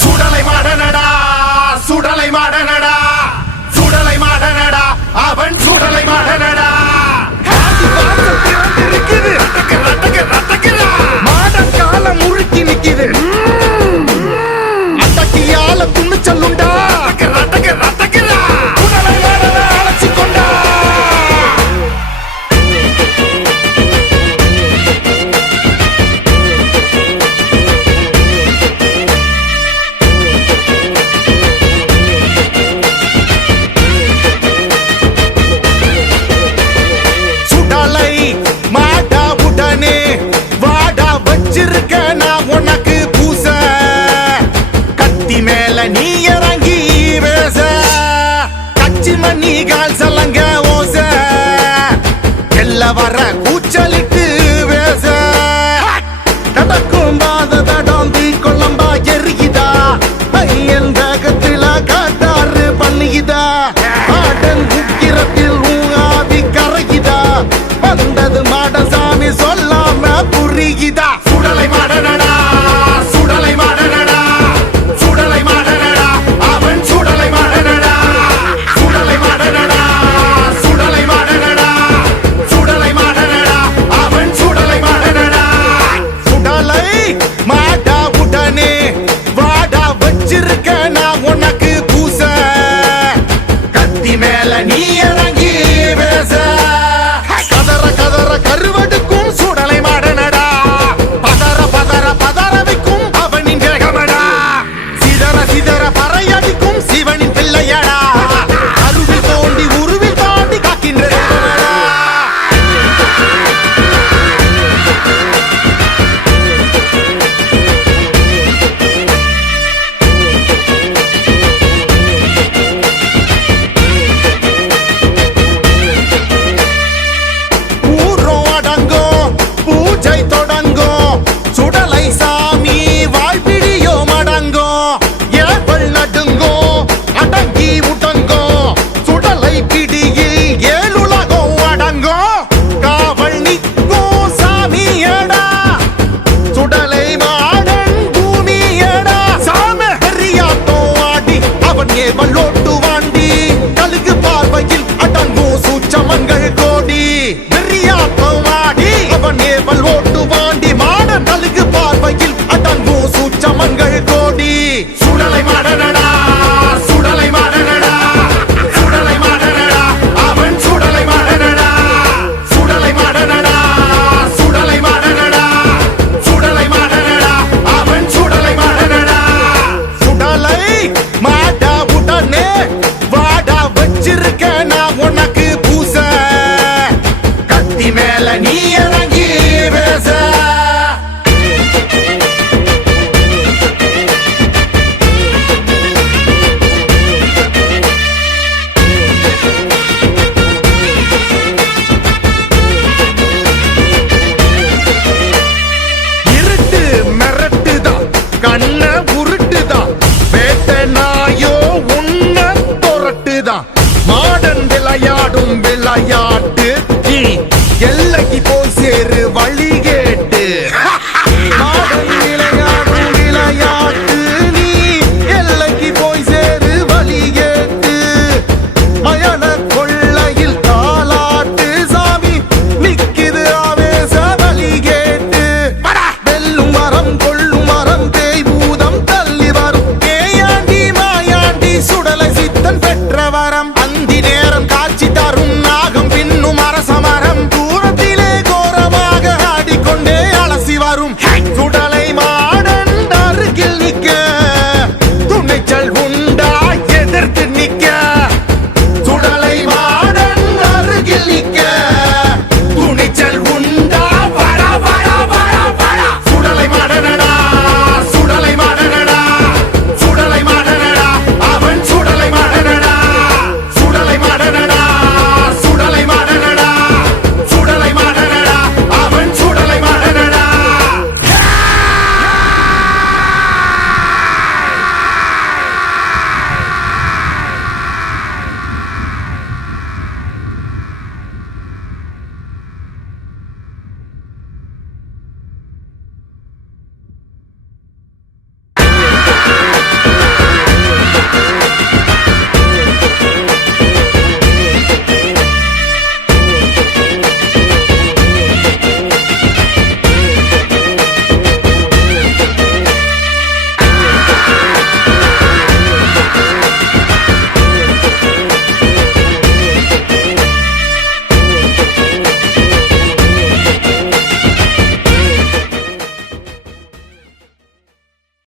சுடலை மாடனடா சுடலை மாடனடா சுடலை மாடனடா அவன் சுடலை மாடனடா மாடன் காலம் முறுக்கி நிக்குது அட்டக்கியால துண்ணு சொல்லுண்டா சுடலை மாடனை அழைச்சு கொண்டா சுடலை மாடா உடனே வாடா வச்சிருக்க நான் உனக்கு பூச கத்தி மேல நீ இறங்கி பேச கச்சி மணி கால் சலங்க ஓச எல்ல வர கூச்சலிட்டு பேச நடக்கும் பாத தடாந்தி கொள்ளம்பா எரியுதா ஐயன் வேகத்தில காட்டாறு பண்ணியுதா ஆடன் உக்கிரத்தில் ஊகாவி கரையுதா வந்தது மாடசாமி சொல்லாம புரியுதா சுடலை மாடனடா சுடலை மாடனடா சுடலை மாடனடா அவன் சுடலை மாடனடா சுடலை மாடனடா சுடலை மாடனடா சுடலை மாடனடா அவன் சுடலை மாடனடா சுடலை மாடா உடனே வாடா வச்சிருக்க நான் உனக்கு பூச கத்தி மேல நீ இறங்கி பேச கதற கதற கருவடுக்கும் சுடலை மாடனடா பதற பதற பதற வைக்கும் அவனின் வேகமடா சிதற சிதற பறையடிக்கும் சிவனின் பிள்ளையடா அருவில் தோண்டி உருவில் தாண்டி காக்கின்ற தேவனடா. ஊரும் அடங்கும் பூஜை தொடங்கும் சுடலை சாமி வாழ்பிடியோ மடங்கும் ஏவல் நடுங்கும் அடங்கி முடங்கும் சுடலை பிடியில் ஏழுலகம் அடங்கும் காவல் நிற்கும் சாமியடா சுடலை மாடன் பூமியடா சாம ஹரியாட்டம் ஆடி அவன் ஏவல்